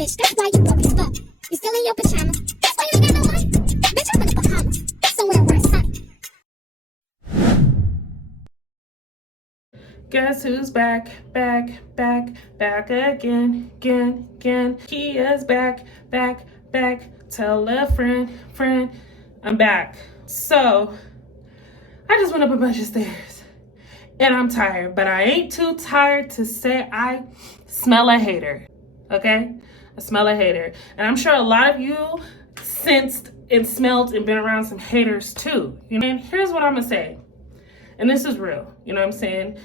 bitch, that's why you broke as fuck. You still in your pajamas, that's why you ain't got no money. Bitch, I'm in the Bahamas, somewhere where it's sunny. Guess who's back again. Kia's back. Tell a friend, I'm back. So, I just went up a bunch of stairs and I'm tired, but I ain't too tired to say I smell a hater, okay? I smell a hater. And I'm sure a lot of you sensed and smelled and been around some haters too. You know, and here's what I'm gonna say. And this is real, you know what I'm saying?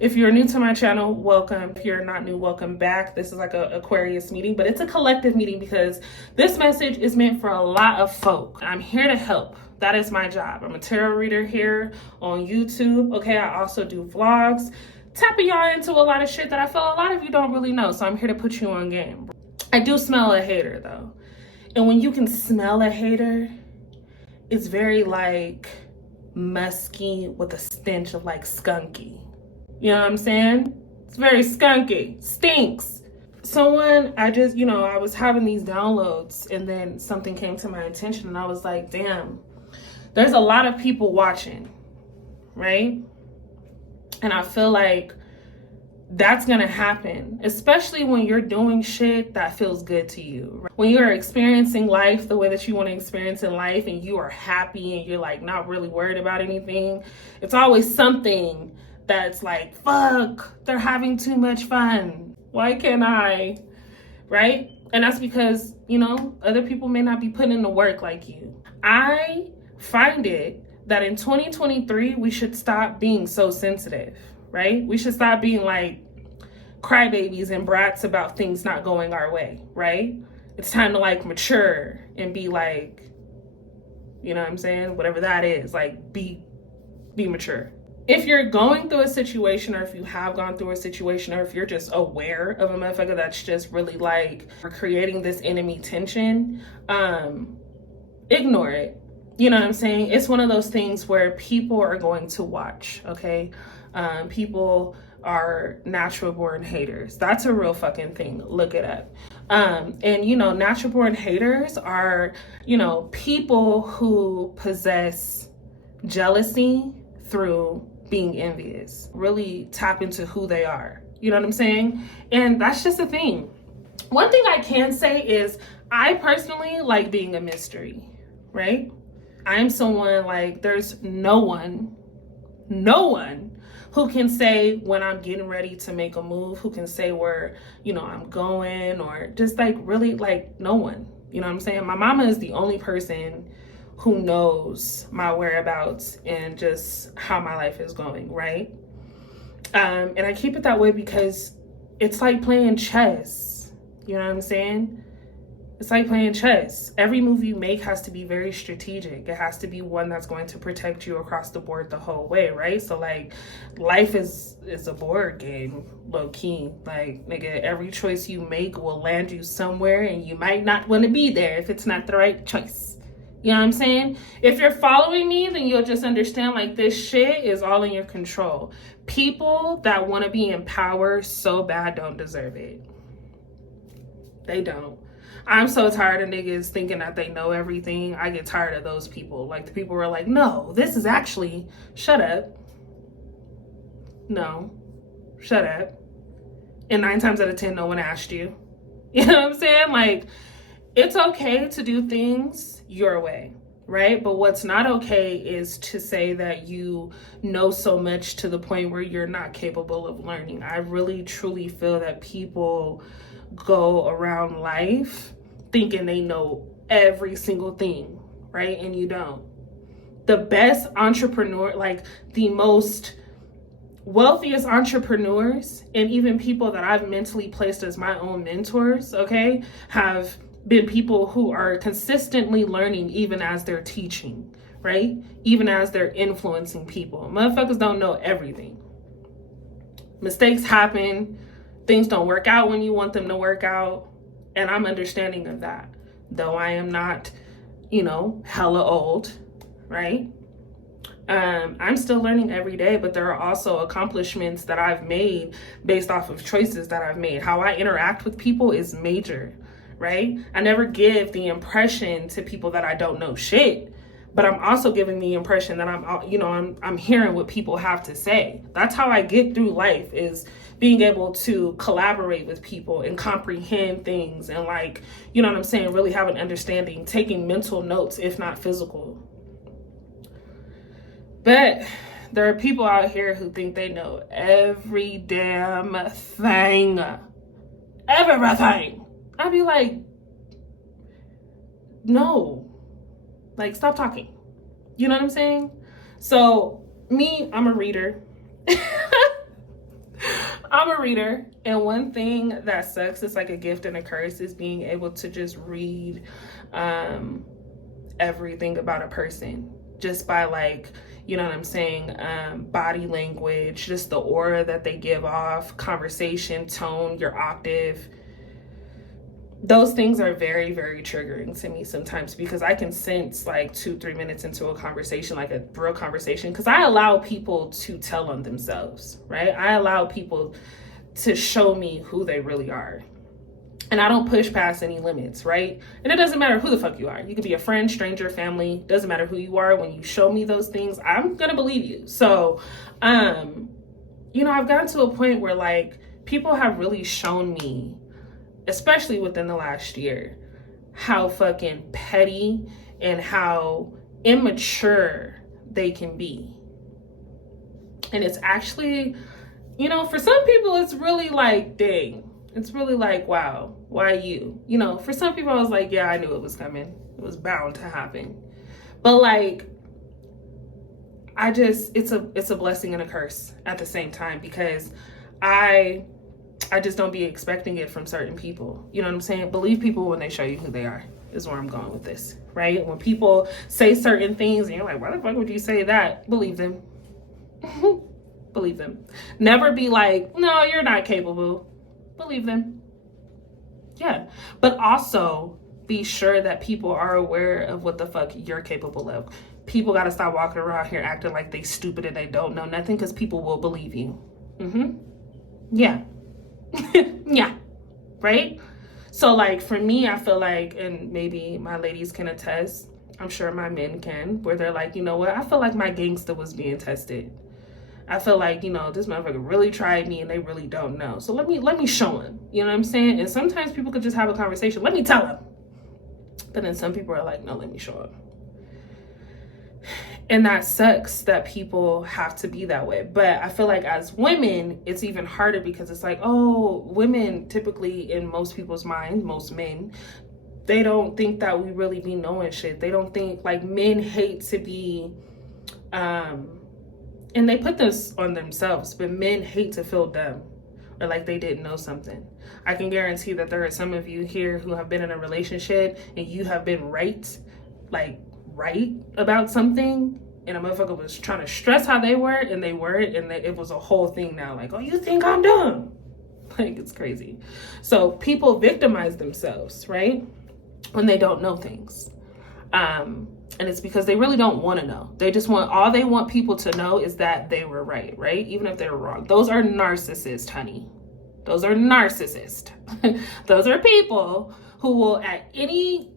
If you're new to my channel, welcome. If you're not new, welcome back. This is like a Aquarius meeting, but it's a collective meeting because this message is meant for a lot of folk. I'm here to help. That is my job. I'm a tarot reader here on YouTube. Okay, I also do vlogs, tapping y'all into a lot of shit that I feel a lot of you don't really know. So I'm here to put you on game. I do smell a hater though. And when you can smell a hater, it's very like musky with a stench of like skunky. You know what I'm saying? It's very skunky, stinks. Someone, I was having these downloads and then something came to my attention and I was like, damn, there's a lot of people watching, right? And I feel like that's gonna happen, especially when you're doing shit that feels good to you. When you're experiencing life the way that you want to experience in life and you are happy and you're like not really worried about anything, it's always something that's like, fuck, they're having too much fun. Why can't I? Right? And that's because, other people may not be putting in the work like you. I find it that in 2023, we should stop being so sensitive, right? We should stop being like crybabies and brats about things not going our way, right? It's time to like mature and be like, you know what I'm saying? Whatever that is, like be mature. If you're going through a situation or if you have gone through a situation or if you're just aware of a motherfucker that's just really like creating this enemy tension, ignore it. You know what I'm saying? It's one of those things where people are going to watch, okay? People are natural born haters. That's a real fucking thing. Look it up. And natural born haters are, people who possess jealousy through being envious, really tap into who they are. You know what I'm saying? And that's just a thing. One thing I can say is I personally like being a mystery, right? I'm someone like there's no one who can say when I'm getting ready to make a move, who can say where, I'm going or just like really like no one, you know what I'm saying? My mama is the only person who knows my whereabouts and just how my life is going, right? And I keep it that way because it's like playing chess. You know what I'm saying? It's like playing chess. Every move you make has to be very strategic. It has to be one that's going to protect you across the board the whole way, right? So like life is a board game, low key. Like nigga, every choice you make will land you somewhere and you might not want to be there if it's not the right choice. You know what I'm saying? If you're following me, then you'll just understand like this shit is all in your control. People that want to be in power so bad don't deserve it. They don't. I'm so tired of niggas thinking that they know everything. I get tired of those people. Like the people who are like, no, this is actually, shut up. No, shut up. And 9 times out of 10, no one asked you. You know what I'm saying? Like, it's okay to do things your way, right? But what's not okay is to say that you know so much to the point where you're not capable of learning. I really, truly feel that people go around life thinking they know every single thing, right? And you don't. The best entrepreneur, like the most wealthiest entrepreneurs, and even people that I've mentally placed as my own mentors, okay, have been people who are consistently learning even as they're teaching, right? Even as they're influencing people. Motherfuckers don't know everything. Mistakes happen. Things don't work out when you want them to work out. And I'm understanding of that. Though I am not, hella old, right? I'm still learning every day, but there are also accomplishments that I've made based off of choices that I've made. How I interact with people is major, right? I never give the impression to people that I don't know shit, but I'm also giving the impression that I'm hearing what people have to say. That's how I get through life, is being able to collaborate with people and comprehend things and, like, you know what I'm saying, really have an understanding, taking mental notes, if not physical. But there are people out here who think they know every damn thing. Everything. I'd be like, no. Like, stop talking. You know what I'm saying? So, me, I'm a reader. I'm a reader. And one thing that sucks, it's like a gift and a curse, is being able to just read everything about a person. Just by, like, you know what I'm saying, body language, just the aura that they give off, conversation, tone, your octave. Those things are very, very triggering to me sometimes, because I can sense like 2-3 minutes into a conversation, like a real conversation, because I allow people to tell on themselves, right? I allow people to show me who they really are. And I don't push past any limits, right? And it doesn't matter who the fuck you are. You could be a friend, stranger, family. Doesn't matter who you are. When you show me those things, I'm gonna believe you. So, you know, I've gotten to a point where, like, people have really shown me, especially within the last year, how fucking petty and how immature they can be. And it's actually, you know, for some people, it's really like, dang. It's really like, wow, why you? You know, for some people, I was like, yeah, I knew it was coming. It was bound to happen. But, like, it's a blessing and a curse at the same time, because I just don't be expecting it from certain people. You know what I'm saying? Believe people when they show you who they are, is where I'm going with this, right? When people say certain things and you're like, why the fuck would you say that? Believe them. Believe them. Never be like, no, you're not capable. Believe them. Yeah. But also be sure that people are aware of what the fuck you're capable of. People got to stop walking around here acting like they stupid and they don't know nothing, because people will believe you. Yeah. Yeah. Right? So, like, for me, I feel like, and maybe my ladies can attest, I'm sure my men can, where they're like, you know what? I feel like my gangster was being tested. I feel like, you know, this motherfucker really tried me and they really don't know. So let me show him. You know what I'm saying? And sometimes people could just have a conversation. Let me tell him. But then some people are like, no, let me show him. And that sucks that people have to be that way. But I feel like as women, it's even harder, because it's like, oh, women typically, in most people's minds, most men, they don't think that we really be knowing shit. They don't think, like, men hate to be, and they put this on themselves, but men hate to feel dumb or like they didn't know something. I can guarantee that there are some of you here who have been in a relationship and you have been right about something, and a motherfucker was trying to stress how they were and they weren't, and it was a whole thing now, like, oh, you think I'm dumb? Like, it's crazy. So people victimize themselves, right? When they don't know things. And it's because they really don't want to know. All they want people to know is that they were right? Even if they were wrong. Those are narcissists, honey. Those are narcissists. Those are people who will, at any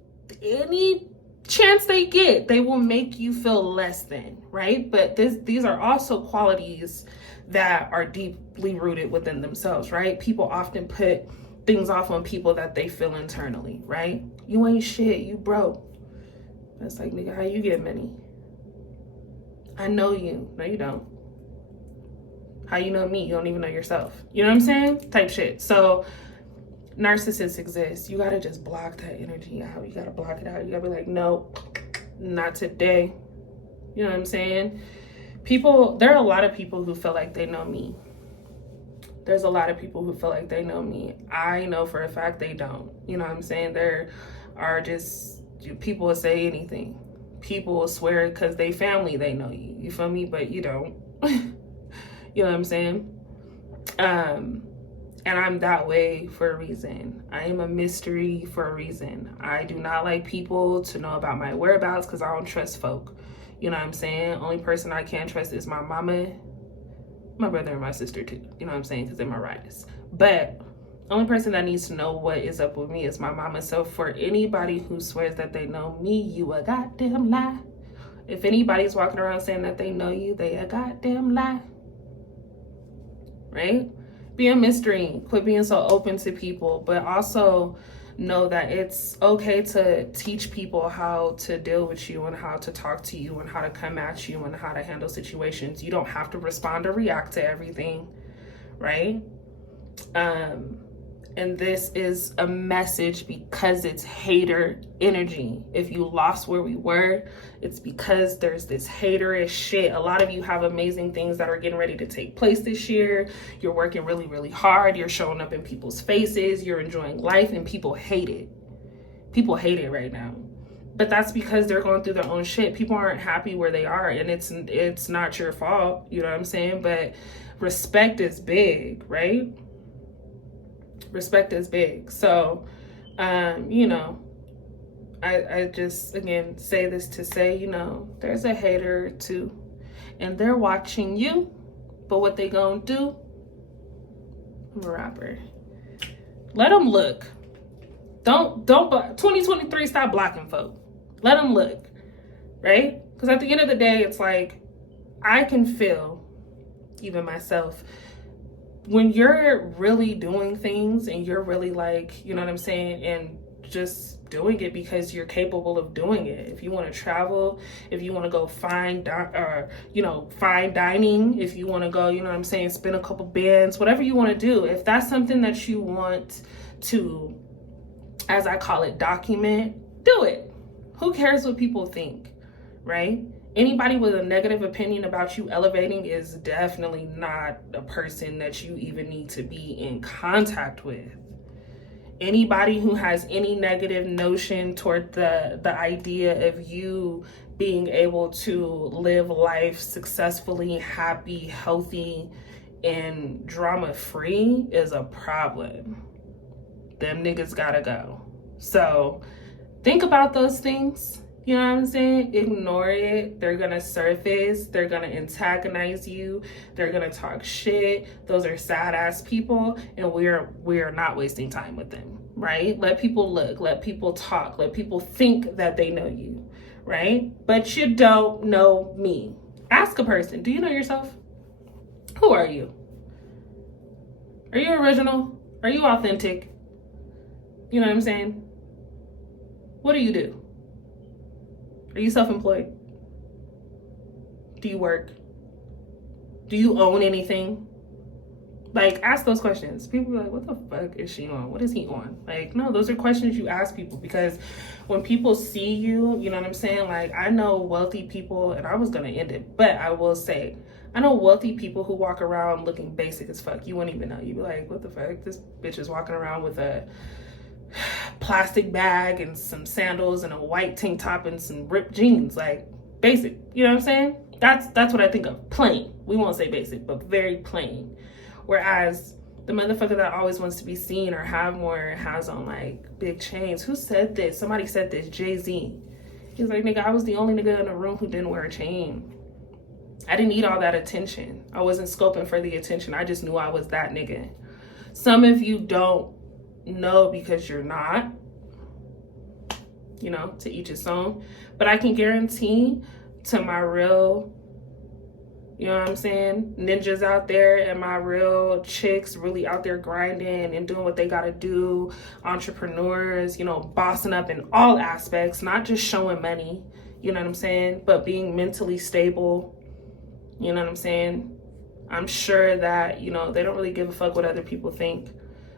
chance they get, they will make you feel less than, right? But these are also qualities that are deeply rooted within themselves, right? People often put things off on people that they feel internally, right? You ain't shit, you broke. It's like, nigga, how you get money? I know you. No, you don't. How you know me? You don't even know yourself. You know what I'm saying? Type shit. So narcissists exist. You gotta just block that energy out. You gotta block it out. You gotta be like, no, not today. You know what I'm saying? There are a lot of people who feel like they know me. There's a lot of people who feel like they know me. I know for a fact they don't. You know what I'm saying? There are just... people will say anything. People will swear because they family, they know you. You feel me? But you don't. You know what I'm saying? And I'm that way for a reason. I am a mystery for a reason. I do not like people to know about my whereabouts because I don't trust folk. You know what I'm saying? Only person I can trust is my mama, my brother, and my sister too. You know what I'm saying? Because they're my riders. But only person that needs to know what is up with me is my mama. So for anybody who swears that they know me, you a goddamn lie. If anybody's walking around saying that they know you, they a goddamn lie. Right? Be a mystery. Quit being so open to people, but also know that it's okay to teach people how to deal with you and how to talk to you and how to come at you and how to handle situations. You don't have to respond or react to everything, right? And this is a message because it's hater energy. If you lost where we were, it's because there's this haterish shit. A lot of you have amazing things that are getting ready to take place this year. You're working really, really hard. You're showing up in people's faces. You're enjoying life, and people hate it. People hate it right now. But that's because they're going through their own shit. People aren't happy where they are, and it's not your fault. You know what I'm saying? But respect is big, right? Respect is big. So, you know, I just, again, say this to say, you know, there's a hater too, and they're watching you, but what they gonna do? I'm a rapper. Let them look. Don't 2023, stop blocking folk. Let them look, right? Because at the end of the day, it's like, I can feel, even myself, when you're really doing things and you're really like, you know what I'm saying, and just doing it because you're capable of doing it. If you want to travel, if you want to go fine dining, if you want to go, you know what I'm saying, spin a couple bands, whatever you want to do, if that's something that you want to, as I call it, document, do it. Who cares what people think, right? Anybody with a negative opinion about you elevating is definitely not a person that you even need to be in contact with. Anybody who has any negative notion toward the idea of you being able to live life successfully, happy, healthy, and drama-free is a problem. Them niggas gotta go. So think about those things. You know what I'm saying? Ignore it. They're gonna surface. They're gonna antagonize you. They're gonna talk shit. Those are sad ass people, and we're not wasting time with them, right? Let people look. Let people talk. Let people think that they know you, right? But you don't know me. Ask a person. Do you know yourself? Who are you? Are you original? Are you authentic? You know what I'm saying? What do you do? Are you self-employed? Do you work? Do you own anything? Like, ask those questions. People are like, what the fuck is she on? What is he on? Like, no, those are questions you ask people, because when people see you, you know what I'm saying? Like, I know wealthy people, and I was gonna end it, but I will say, I know wealthy people who walk around looking basic as fuck. You wouldn't even know. You'd be like, what the fuck? This bitch is walking around with a plastic bag and some sandals and a white tank top and some ripped jeans. Like, basic. You know what I'm saying? That's what I think of. Plain. We won't say basic, but very plain. Whereas the motherfucker that always wants to be seen or have more has on like big chains. Who said this? Somebody said this. Jay-Z. He's like, nigga, I was the only nigga in the room who didn't wear a chain. I didn't need all that attention. I wasn't scoping for the attention. I just knew I was that nigga. Some of you don't know because you're not. You know, to each his own. But I can guarantee to my real, you know what I'm saying, ninjas out there and my real chicks really out there grinding and doing what they gotta do, entrepreneurs, you know, bossing up in all aspects, not just showing money, you know what I'm saying, but being mentally stable, you know what I'm saying. I'm sure that, you know, they don't really give a fuck what other people think.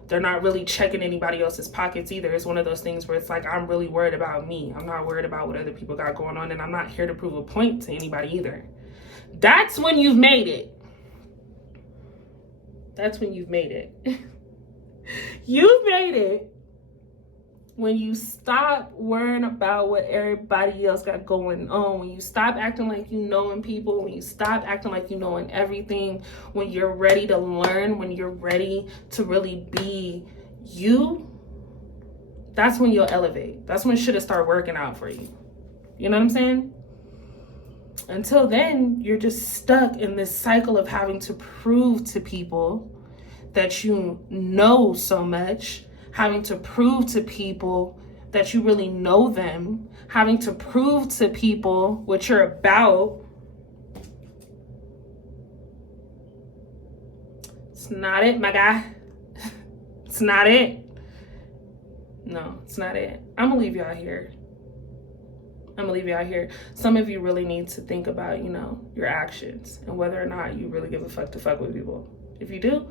They're not really checking anybody else's pockets either. It's one of those things where it's like, I'm really worried about me. I'm not worried about what other people got going on, and I'm not here to prove a point to anybody either. That's when you've made it. That's when you've made it. You've made it when you stop worrying about what everybody else got going on, when you stop acting like you knowing people, when you stop acting like you knowing everything, when you're ready to learn, when you're ready to really be you, that's when you'll elevate. That's when shit'll start working out for you. You know what I'm saying? until then, you're just stuck in this cycle of having to prove to people that you know so much, having to prove to people that you really know them, having to prove to people what you're about. It's not it, my guy. It's not it. No, it's not it. I'm gonna leave y'all here. Some of you really need to think about, your actions and whether or not you really give a fuck to fuck with people. If you do,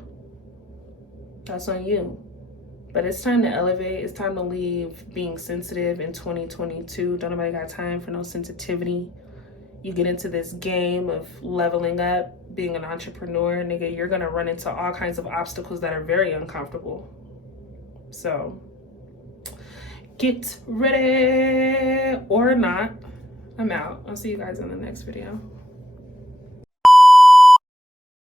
that's on you. But it's time to elevate. It's time to leave being sensitive in 2022. Don't nobody got time for no sensitivity. You get into this game of leveling up, being an entrepreneur, nigga, you're gonna run into all kinds of obstacles that are very uncomfortable. So get ready or not. I'm out. I'll see you guys in the next video.